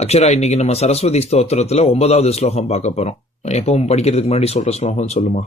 அக்ஷரா இன்னைக்கு நம்ம சரஸ்வதி ஸ்தோத்திரத்துல ஒன்பதாவது ஸ்லோகம் பார்க்க போறோம். எப்பவும் படிக்கிறதுக்கு முன்னாடி சொல்ற ஸ்லோகம் சொல்லுமா?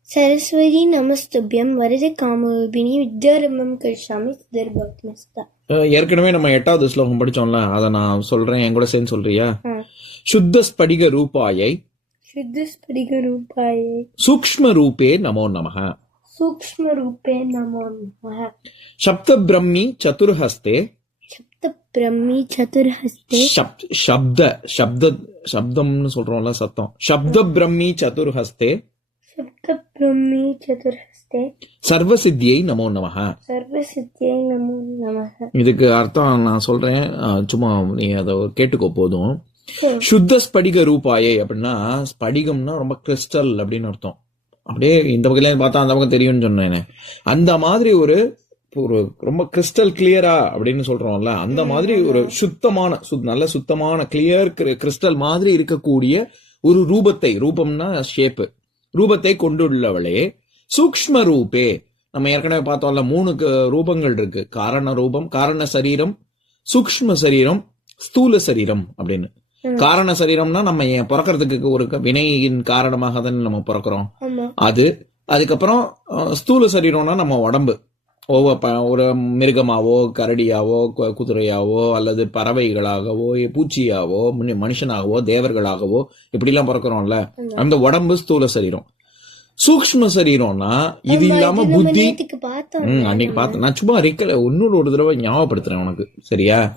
சரஸ்வதி நமஸ்துபியம் வரத காமரூபிணி வித்யாரம்பம் கிருஷ்ணாமி ஏற்கனவே நம்ம எட்டாவது ஸ்லோகம் படிச்சோம்ல அதை நான் சொல்றேன் என் கூட சேர்ந்து சொல்றியா? சுத்த ஸ்படிக ரூபாயை சுத்த ஸ்படிக ரூபாயை. சூக்ம ரூபே நமோ நமஹ. சூக்ஷ்ம ரூபே நமோ நமஹ. சப்த பிரம்மி சதுர்ஹஸ்தே சப்தபிரம்மி சதுர்ஹஸ்தே. சப்த சப்த சப்தம்னு சொல்றோம்ல சத்தம். சப்த பிரம்மி சதுர்ஹஸ்தே. சப்த பிரம்மி சதுர்ஹஸ்தே. சர்வசித்தியை நமோ நமஹ. சர்வசித்தியை நமோ நமஹ. இதுக்கு அர்த்தம் நான் சொல்றேன். சும்மா நீ அதை கேட்டுக்கோ போதும். சுத்த ஸ்படிக ரூபாயை அப்படின்னா ஸ்படிகம்னா ரொம்ப கிறிஸ்டல் அப்படின்னு அர்த்தம். அப்படியே இந்த பக்கத்துலேருந்து பார்த்தா அந்த பக்கம் தெரியும்னு சொன்னேன். அந்த மாதிரி ஒரு ஒரு ரொம்ப கிறிஸ்டல் கிளியரா அப்படின்னு சொல்றோம்ல அந்த மாதிரி ஒரு சுத்தமான சுத்- நல்ல சுத்தமான கிளியர் கிறிஸ்டல் மாதிரி இருக்கக்கூடிய ஒரு ரூபத்தை ரூபம்னா ஷேப்பு ரூபத்தை கொண்டுள்ளவளே சூக்ஷ்ம ரூபே. நம்ம ஏற்கனவே பார்த்தோம்ல மூணு ரூபங்கள் இருக்கு. காரண ரூபம் காரண சரீரம் சூக்ஷ்ம சரீரம் ஸ்தூல சரீரம் அப்படின்னு. காரண சரீரம்னா நம்ம ஏன் பிறக்கிறதுக்கு ஒரு வினையின் காரணமாக தானே நம்ம பிறக்கிறோம். அது அதுக்கப்புறம் ஸ்தூல சரீரம்னா நம்ம உடம்பு. ஒவ்வொரு ப- ஒரு மிருகமாவோ கரடியாவோ குதிரையாவோ அல்லது பறவைகளாகவோ பூச்சியாவோ மனு- மனுஷனாகவோ தேவர்களாகவோ இப்படிலாம் பிறக்கிறோம்ல. அந்த உடம்பு ஸ்தூல சரீரம். சூக்ஷ்ம சரீரம்னா இது இல்லாம புத்தி. பார்த்தோம். அன்னைக்கு பார்த்தேன் நான் சும்மா ரிக்கல இன்னொரு ஒரு தடவை ஞாபகப்படுத்துறேன் உனக்கு. சரியா?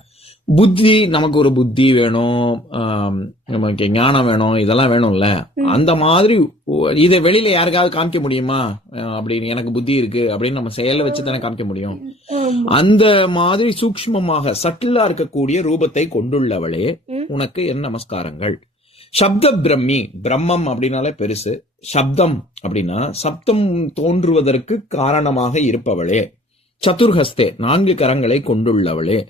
புத்தி நமக்கு ஒரு புத்தி வேணும் நமக்கு ஞானம் வேணும் இதெல்லாம் வேணும்ல. அந்த மாதிரி இதை வெளியில யாருக்காவது காமிக்க முடியுமா? அப்படின்னு எனக்கு புத்தி இருக்கு அப்படின்னு நம்ம செயலை வச்சு தானே காமிக்க முடியும். அந்த மாதிரி சூக்ஷ்மமாக சட்டிலா இருக்கக்கூடிய ரூபத்தை கொண்டுள்ளவளே. உனக்கு என் நமஸ்காரங்கள். சப்த பிரம்மி பிரம்மம் அப்படின்னாலே பெருசு. சப்தம் அப்படின்னா சப்தம் தோன்றுவதற்கு காரணமாக இருப்பவளே. சதுர்ஹஸ்தே நான்கு கரங்களை கொண்டுள்ளவளே.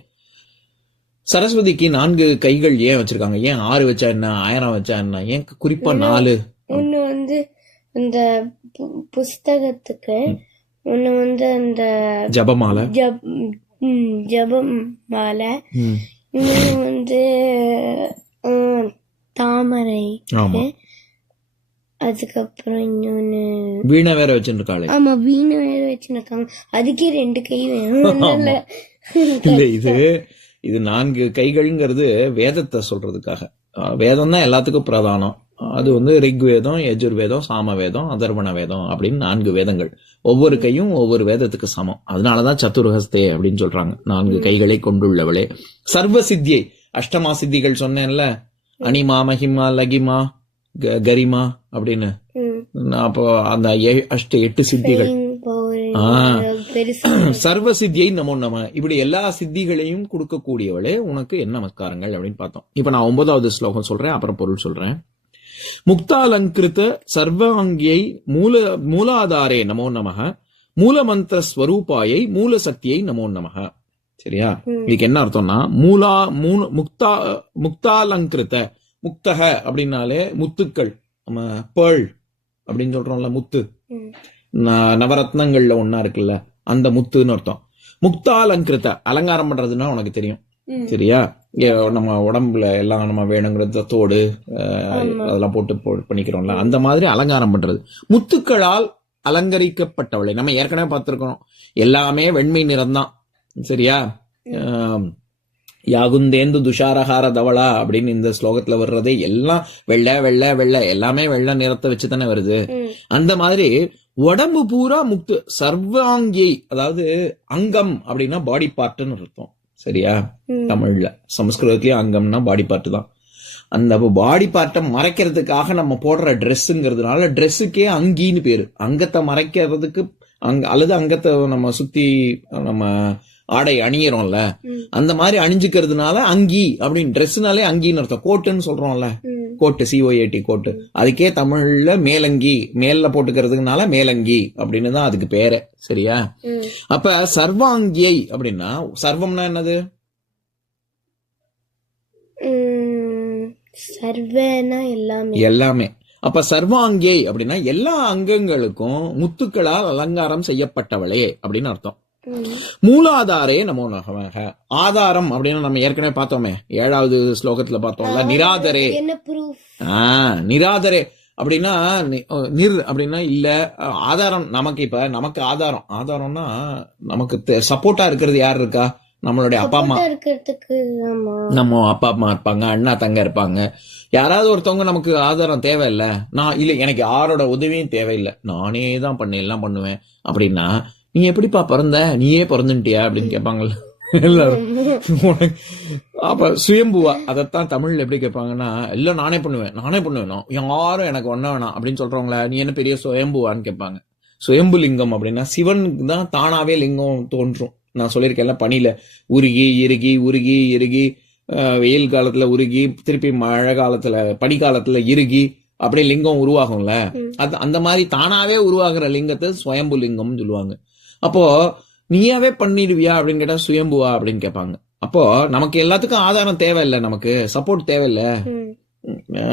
சரஸ்வதிக்கு நான்கு கைகள் ஏன் வச்சிருக்காங்க? ஏன் ஆறு வச்சா என்ன? ஆயிரம் வச்சா என்ன? ஏன் குறிப்பா நாலு? ஒண்ணு வந்து அந்த பு- புஸ்தகத்துக்கு ஒண்ணு வந்து அந்த ஜபமாலை? ஜபம் மாலை இன்னொன்னு வந்து தாமரை அதுக்கப்புறம் இன்னொன்னு வீணை வேற வச்சுருக்காளே. ஆமா வீணை வேற வச்சுருக்காங்க. அதுக்கே ரெண்டு கை வேணும். இல்ல இது இது நான்கு கைகள்ங்கிறது வேதத்தை சொல்றதுக்காக. வேதம் தான் எல்லாத்துக்கும் பிரதானம். அது வந்து ரிக்வேதம் யஜுர்வேதம் சாமவேதம் அதர்வண வேதம் அப்படின்னு நான்கு வேதங்கள். ஒவ்வொரு கையும் ஒவ்வொரு வேதத்துக்கு சமம். அதனாலதான் சத்துருஹஸ்தே அப்படின்னு சொல்றாங்க. நான்கு கைகளை கொண்டுள்ளவளே. சர்வ சித்தியை அஷ்டமா சித்திகள் சொன்னேன்ல. அனிமா மகிமா லகிமா கரிமா அப்படின்னு. அப்போ அந்த அஷ்ட எட்டு சித்திகள். சர்வ சித்தியை நமோ நம. இப்படி எல்லா சித்திகளையும் கொடுக்கக்கூடியவளே உனக்கு என்ன நமஸ்காரங்கள் அப்படின்னு பார்த்தோம். இப்ப நான் ஒன்பதாவது ஸ்லோகம் சொல்றேன் அப்புறம் பொருள் சொல்றேன். முக்தாலங்கிருத சர்வாங்கியை மூல மூலாதாரே நமோ நமக மூலமந்திர ஸ்வரூபாயை மூல சக்தியை நமோ. நமக சரியா. இதுக்கு என்ன அர்த்தம்னா மூலா மூணு முக்தா முக்தாலங்கிருத முக்தக அப்படின்னாலே முத்துக்கள். நம்ம பேள் அப்படின்னு சொல்றோம்ல முத்து. நவரத்னங்கள்ல ஒண்ணா இருக்குல்ல அந்த முத்துன்னு அர்த்தம் முக்தாலங்கிருத்த அலங்காரம் பண்றதுன்னா உனக்கு தெரியும். சரியா? நம்ம உடம்புல எல்லாம் நம்ம வேணுங்கிறத தோடு. அதெல்லாம் போட்டு பண்ணிக்கிறோம்ல. அந்த மாதிரி அலங்காரம் பண்றது. முத்துக்களால் அலங்கரிக்கப்பட்டவளை. நம்ம ஏற்கனவே பார்த்திருக்கோம். எல்லாமே வெண்மை நிறம்தான். சரியா? ஆம். யாகுந்தேந்து துஷாரஹார தவளா அப்படின்னு இந்த ஸ்லோகத்துல வர்றதே எல்லாம் வெள்ளை வெள்ளை வெள்ளை எல்லாமே வெள்ளை நிறத்தை வச்சு தானே வருது. அந்த மாதிரி உடம்பு பூரா முக்து சர்வாங்கி அதாவது அங்கம் அப்படின்னா பாடி பார்ட்னு அர்த்தம். சரியா. தமிழ்ல. சமஸ்கிருதத்திலயும் அங்கம்னா பாடி பார்ட் தான். அந்த பாடி பார்ட்டை மறைக்கிறதுக்காக நம்ம போடுற ட்ரெஸ்ஸுங்கிறதுனால ட்ரெஸ்ஸுக்கே அங்கின்னு பேரு. அங்கத்தை மறைக்கிறதுக்கு அங்க அல்லது அங்கத்தை நம்ம சுத்தி நம்ம ஆடை அணியறோம்ல. அந்த மாதிரி அணிஞ்சுக்கிறதுனால அங்கி அப்படின்னு ட்ரெஸ்னாலே அங்கின்னு அர்த்தம். கோட்டுன்னு சொல்றோம்ல. Coat C O A T coat. அதுக்கே தமிழ்ல மேலங்கி மேல்ல போட்டுக்கிறதுனால மேலங்கி அப்படின்னு தான் அதுக்கு பேரு. சரியா. அப்ப சர்வாங்கியை அப்படின்னா சர்வம்னா என்னது? எல்லாமே. எல்லாமே. அப்ப சர்வாங்கியை அப்படின்னா எல்லா அங்கங்களுக்கும் முத்துக்களால் அலங்காரம் செய்யப்பட்டவளே அப்படின்னு அர்த்தம். மூலாதாரே நமோ நமக ஆதாரம் அப்படின்னு நம்ம ஏற்கனவே பார்த்தோமே. ஏழாவது ஸ்லோகத்துல பார்த்தோம்ல நிராதரே. என்ன ப்ரூஃப் ஆ நிராதரே. அப்படின்னா நிர் அப்படின்னா இல்ல ஆதாரம் நமக்கு இப்ப நமக்கு ஆதாரம். ஆதாரம்னா நமக்கு சப்போர்ட்டா இருக்கிறது யார் இருக்கா? நம்மளுடைய அப்பா அம்மா. நம்ம அப்பா அம்மா இருப்பாங்க அண்ணா தங்க இருப்பாங்க. யாராவது ஒருத்தவங்க நமக்கு ஆதாரம் தேவையில்ல. நான் இல்ல எனக்கு யாரோட உதவியும் தேவையில்லை. நானே தான் பண்ண எல்லாம் பண்ணுவேன். அப்படின்னா நீ எப்படிப்பா பிறந்த? நீயே பிறந்துட்டியா அப்படின்னு கேட்பாங்கல்ல. எல்லாரும். அப்ப சுயம்புவா? அதைத்தான் தமிழ்ல எப்படி கேட்பாங்கன்னா இல்ல நானே பண்ணுவேன். நானே பண்ணுவேன். நான் யாரும் எனக்கு ஒண்ண வேணாம். அப்படின்னு சொல்றவங்கள நீ என்ன பெரிய சுயம்புவான்னு கேட்பாங்க. சுயம்பு லிங்கம் அப்படின்னா சிவனுக்கு தான் தானாவே லிங்கம் தோன்றும். நான் சொல்லியிருக்கேன்ல பனியில உருகி இறுகி உருகி இறுகி வெயில் காலத்துல உருகி திருப்பி மழை காலத்துல பனி காலத்துல இறுகி அப்படியே லிங்கம் உருவாகும்ல. அது அந்த மாதிரி தானாவே உருவாகிற லிங்கத்தை சுயம்பு லிங்கம்னு சொல்லுவாங்க. அப்போ நீயாவே பண்ணிடுவியா அப்படின்னு கேட்டா சுயம்புவா அப்படின்னு கேட்பாங்க. அப்போ நமக்கு எல்லாத்துக்கும் ஆதாரம் தேவையில்லை நமக்கு. சப்போர்ட் தேவையில்லை.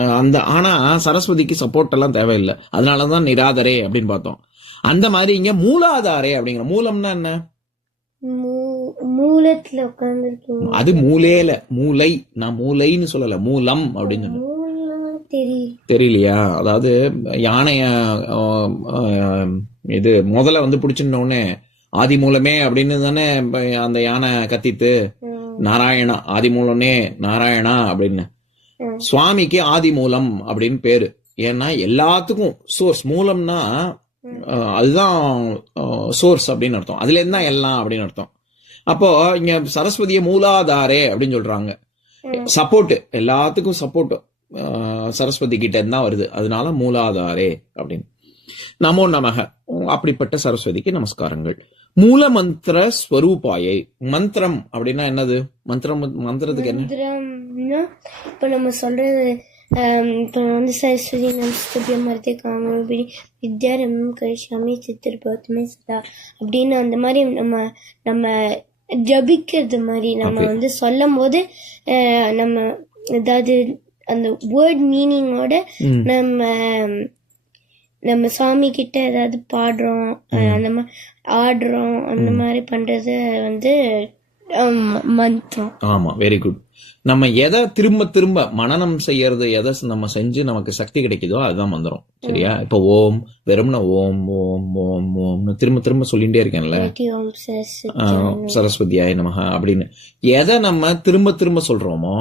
அந்த ஆனா சரஸ்வதிக்கு சப்போர்ட் எல்லாம் தேவையில்லை. அதனாலதான் நிராதரே அப்படின்னு பார்த்தோம். அந்த மாதிரி இங்க மூலாதாரே அப்படிங்கிற மூலம்னா என்ன? மூலத்துல உட்கார்ந்துருக்கீங்க. அது மூலேல மூளை நான் மூளைன்னு சொல்லல மூலம் அப்படின்னு தெரியலையா? அதாவது யானைய இது முதல்ல வந்து பிடிச்சிருந்த உடனே ஆதி மூலமே அப்படின்னு தானே அந்த யானை கத்தித்து. நாராயணா ஆதி மூலமே நாராயணா அப்படின்னு. சுவாமிக்கு ஆதி மூலம் அப்படின்னு பேரு. ஏன்னா எல்லாத்துக்கும் சோர்ஸ் மூலம்னா அதுதான் சோர்ஸ் அப்படின்னு அர்த்தம். அதுல இருந்து எல்லாம் அப்படின்னு அர்த்தம். அப்போ இங்க சரஸ்வதிய மூலாதாரே அப்படின்னு சொல்றாங்க. சப்போர்ட் எல்லாத்துக்கும் சப்போர்ட் சரஸ்வதி கிட்ட இருந்து தான் வருது. அதனால மூலாதாரே அப்படின்னு. நமோ நமக. அப்படிப்பட்ட சரஸ்வதிக்கு நமஸ்காரங்கள். மூல மந்திர ஸ்வரூபாயை மந்திரம் அப்படின்னா என்னது? மந்திரம் மந்திரத்துக்கு என்ன? இப்ப நம்ம சொல்றது இப்ப வந்து சரஸ்வதி நமஸ்துபிய மரத்தை காமபி வித்யாரம்பம் கரிஷாமி சித்திர பௌத்தமே சதா அப்படின்னு அந்த மாதிரி நம்ம நம்ம ஜபிக்கிறது மாதிரி நம்ம. வந்து சொல்லும் போது நம்ம ஏதாவது அந்த வேர்ட் மீனிங்கோட. நம்ம நம்ம சாமி கிட்ட ஏதாவது பாடுறோம் அந்த மாதிரி ஆடுறோம் அந்த மாதிரி பண்றது வந்து மந்திரம். ஆமா வெரி குட் நம்ம எதை திரும்ப திரும்ப மனனம் செய்யறது எதை நம்ம செஞ்சு நமக்கு சக்தி கிடைக்குதோ அதுதான் மந்திரம் சரியா? இப்ப ஓம் வெறும்னா ஓம் ஓம் ஓம் ஓம்னு திரும்ப திரும்ப சொல்லிட்டே இருக்கேன்ல. சரஸ்வதியாய நமக அப்படின்னு. எதை நம்ம திரும்ப திரும்ப சொல்றோமோ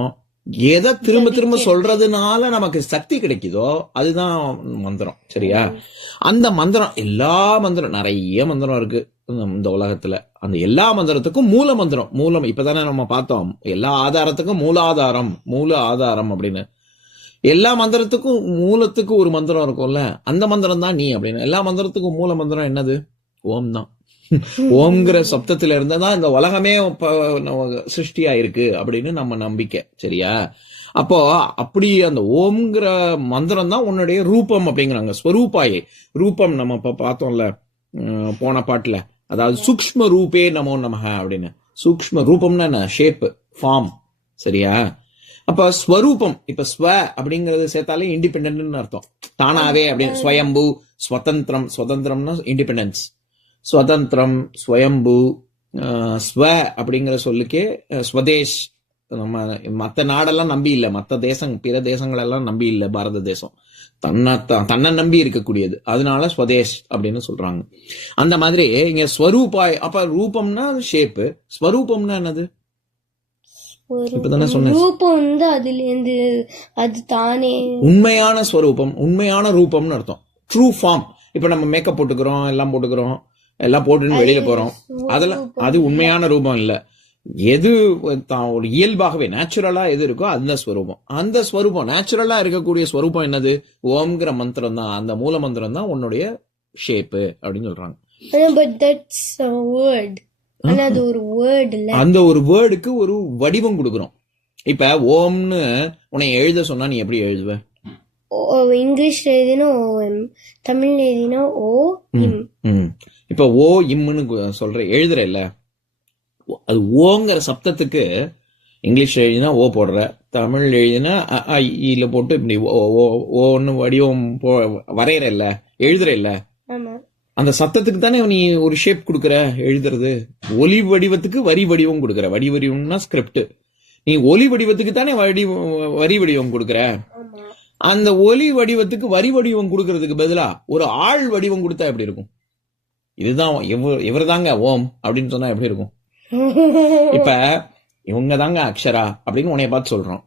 எதை திரும்ப திரும்ப சொல்றதுனால நமக்கு சக்தி கிடைக்குதோ அதுதான் மந்திரம் சரியா? அந்த மந்திரம் எல்லா மந்திரம் நிறைய மந்திரம் இருக்கு. இந்த- உலகத்துல. அந்த எல்லா மந்திரத்துக்கும் மூல மந்திரம் மூலம். இப்பதானே நம்ம பார்த்தோம். எல்லா ஆதாரத்துக்கும் மூலாதாரம் மூல ஆதாரம் அப்படின்னு. எல்லா மந்திரத்துக்கும் மூலத்துக்கு ஒரு மந்திரம் இருக்கும்ல. அந்த மந்திரம் தான் நீ அப்படின்னு. எல்லா மந்திரத்துக்கும் மூல மந்திரம் என்னது? ஓம் தான் ஓம்ங்கிற சப்தத்துல இருந்து தான் இந்த உலகமே சிருஷ்டியா இருக்கு அப்படின்னு நம்ம நம்பிக்கை சரியா? அப்போ அப்படி அந்த ஓம்ங்கிற மந்திரம் தான் உன்னுடைய ரூபம் அப்படிங்கிறாங்க ஸ்வரூபாயே. ரூபம் நம்ம இப்ப பார்த்தோம்ல போன பாட்டுல. அதாவது சூக்ஷ்ம ரூபே நமோ நமக அப்படின்னு. சூக்ஷ்ம ரூபம்னா என்ன? ஷேப் ஃபார்ம் சரியா? அப்ப ஸ்வரூபம் இப்ப ஸ்வ அப்படிங்கறது சேர்த்தாலே இண்டிபெண்ட் அர்த்தம். தானாவே அப்படின்னு ஸ்வயம்பு ஸ்வதந்திரம் ஸ்வதந்திரம்னா இண்டிபெண்டன்ஸ் ஸ்வதந்திரம் ஸ்வயம்பு ஸ்வ அப்படிங்கிற சொல்லுக்கே ஸ்வதேஷ். நம்ம மத்த நாடெல்லாம் நம்பி இல்ல. மத்த தேசம் பிற தேசங்கள் எல்லாம் நம்பி இல்ல பாரத தேசம். தன்னை தன்னை நம்பி இருக்கக்கூடியது. அதனால ஸ்வதேஷ் அப்படின்னு சொல்றாங்க. அந்த மாதிரி இங்க ஸ்வரூபாய் அப்ப ரூபம்னா ஷேப்பு ஸ்வரூபம்னா என்னது? ஒரு இப்பதானே சொன்னேன். ரூபம் வந்து அதுல இருந்து அது தானே. உண்மையான ஸ்வரூபம் உண்மையான ரூபம்னு அர்த்தம். ட்ரூ ஃபார்ம் இப்ப நம்ம மேக்கப் போட்டுக்கிறோம் எல்லாம் போட்டுக்கிறோம். எல்லாம் போட்டுன்னு வெளியில போறோம். அதெல்லாம் அது உண்மையான ரூபம் இல்ல. எது தான் ஒரு இயல்பாகவே நேச்சுரலா எது இருக்கோ அந்த ஸ்வரூபம். அந்த ஸ்வரூபம் நேச்சுரலா இருக்கக்கூடிய ஸ்வரூபம் என்னது? ஓம்ங்கிற மந்திரம் தான். அந்த மூல மந்திரம் தான் உன்னுடைய ஷேப்பு அப்படின்னு சொல்றாங்க. அந்த ஒரு வேர்டுக்கு ஒரு வடிவம் கொடுக்குறோம். இப்ப ஓம்னு உன்னை எழுத சொன்னா நீ எப்படி எழுதுவ? ஓ- இங்கிலீஷ்ல எழுதினா ஓஎம் தமிழ்ல எழுதினா ஓ இப்ப ஓ இம்முன்னு சொல்ற எழுதுற இல்ல அது ஓங்கிற சப்தத்துக்கு இங்கிலீஷ் எழுதினா ஓ போடுற தமிழ் எழுதினா அ, ஆ, இ, ஈல போட்டு இப்படி ஓன்னு வடிவம் போ வரையற இல்ல எழுதுற இல்ல அந்த சத்தத்துக்கு தானே நீ ஒரு ஷேப் கொடுக்கற எழுதுறது. ஒலி வடிவத்துக்கு வரி வடிவம் கொடுக்கற. வடி வடிவம்னா ஸ்கிரிப்ட் நீ ஒலி வடிவத்துக்கு தானே வடி வரி வடிவம் கொடுக்கற. அந்த ஒலி வடிவத்துக்கு வரி வடிவம் கொடுக்கறதுக்கு பதிலா ஒரு ஆள் வடிவம் கொடுத்தா எப்படி இருக்கும்? இதுதான் இவர் தாங்க ஓம் அப்படின்னு சொன்னா எப்படி இருக்கும்? இப்ப இவங்க தாங்க அக்ஷரா அப்படின்னு உன்னைய பார்த்து சொல்றோம்.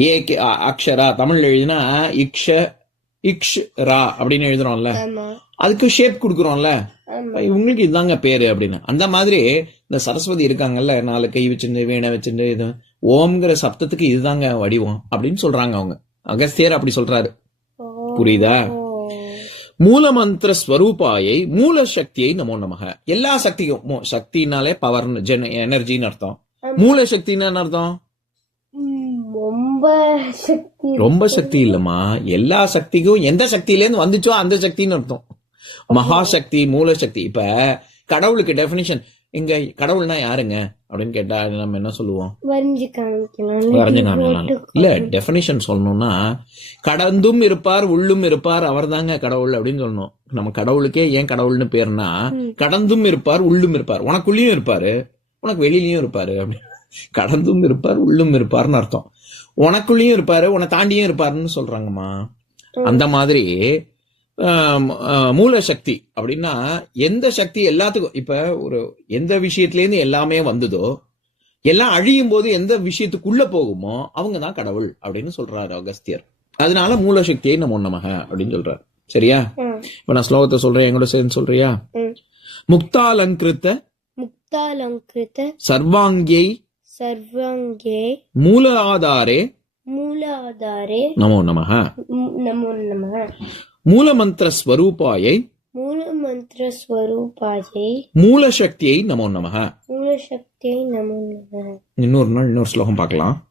ஏ அக்ஷரா தமிழ்ல எழுதினா இக்ஷ இக்ஷ் ரா அப்படின்னு எழுதுறோம்ல. அதுக்கு ஷேப் கொடுக்குறோம்ல. இவங்களுக்கு இதுதாங்க பேரு அப்படின்னு. அந்த மாதிரி இந்த சரஸ்வதி இருக்காங்கல்ல நாலு கை வச்சுட்டு வீணை வச்சுட்டு இது ஓம்ங்கிற சப்தத்துக்கு இதுதாங்க வடிவம் அப்படின்னு சொல்றாங்க அவங்க. அகஸ்தியர் அப்படி சொல்றாரு. புரியுதா. மூலமந்திர ஸ்வரூபாயை மூல சக்தியை நமோ நமக. எல்லா சக்தியும் சக்தினாலே பவர் ஜென் எனர்ஜின்னு அர்த்தம். மூல சக்தின்னா என்ன அர்த்தம்? சக்தி. ரொம்ப சக்தி இல்லம்மா. எல்லா சக்திக்கும் எந்த சக்தியில இருந்து வந்துச்சோ அந்த சக்தின்னு அர்த்தம். மகாசக்தி மூல சக்தி இப்ப கடவுளுக்கு டெபினிஷன் இங்க கடவுள்னா யாருங்க? அப்படின்னு கேட்டா நம்ம என்ன சொல்லுவோம்? வரைஞ்சு காமிக்கலாம். இல்ல டெபினிஷன் சொல்லணும்னா கடந்தும் இருப்பார் உள்ளும் இருப்பார் அவர்தாங்க கடவுள் அப்படின்னு சொல்லணும். நம்ம கடவுளுக்கே ஏன் கடவுள்னு பேர்னா கடந்தும் இருப்பார் உள்ளும் இருப்பார். உனக்குள்ளேயும் இருப்பாரு. உனக்கு வெளியிலயும் இருப்பாரு. அப்படி கடந்தும் இருப்பார் உள்ளும் இருப்பார்னு அர்த்தம். உனக்குள்ளேயும் இருப்பாரு உன்னை தாண்டியும் இருப்பாருன்னு சொல்றாங்கம்மா. அந்த மாதிரி மூல சக்தி அப்படின்னா எந்த சக்தி எல்லாத்துக்கும் இப்ப ஒரு எந்த விஷயத்துல இருந்து எல்லாமே வந்ததோ எல்லாம் அழியும் போது எந்த விஷயத்துக்குள்ள போகுமோ அவங்க தான் கடவுள் அப்படின்னு சொல்றாரு அகஸ்தியர். அதனால மூல சக்தியை நம்ம நமக அப்படின்னு சொல்றாரு. சரியா. இப்ப நான் ஸ்லோகத்தை சொல்றேன் எங்கூட சேர்ந்து சொல்றியா. முக்தாலங்கிருத்த முக்தாலங்கிருத சர்வாங்கியை சர்வாங்கே மூல ஆதாரே மூலாதாரே நமோ நமக நமோ நம மூலமந்திர ஸ்வரூபாயை மூலமந்திர ஸ்வரூபாயை மூல சக்தியை நமோ நமக. மூலசக்தியை நமோ நம இன்னொரு நாள் இன்னொரு ஸ்லோகம் பார்க்கலாம்.